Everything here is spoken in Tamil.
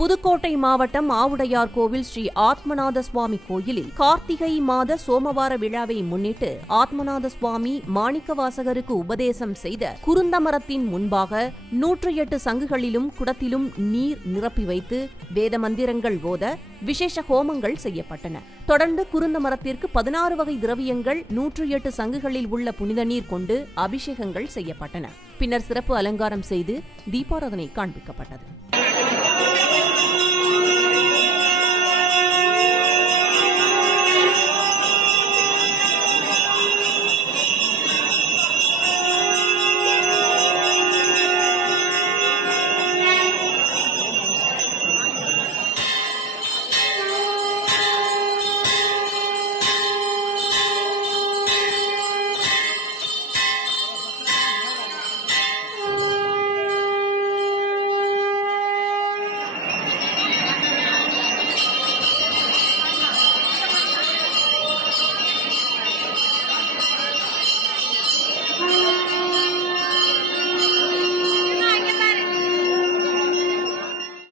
புதுக்கோட்டை மாவட்டம் ஆவுடையார் கோவில் ஸ்ரீ ஆத்மநாத சுவாமி கோயிலில் கார்த்திகை மாத சோமவார விழாவை முன்னிட்டு ஆத்மநாத சுவாமி மாணிக்கவாசகருக்கு உபதேசம் செய்த குருந்த மரத்தின் முன்பாக 108 சங்குகளிலும் குடத்திலும் நீர் நிரப்பி வைத்து வேத மந்திரங்கள் ஓத விசேஷ ஹோமங்கள் செய்யப்பட்டன. தொடர்ந்து குருந்த மரத்திற்கு 16 வகை திரவியங்கள் 108 சங்குகளில் உள்ள புனித நீர் கொண்டு அபிஷேகங்கள் செய்யப்பட்டன. பின்னர் சிறப்பு அலங்காரம் செய்து தீபாராதனை காண்பிக்கப்பட்டது.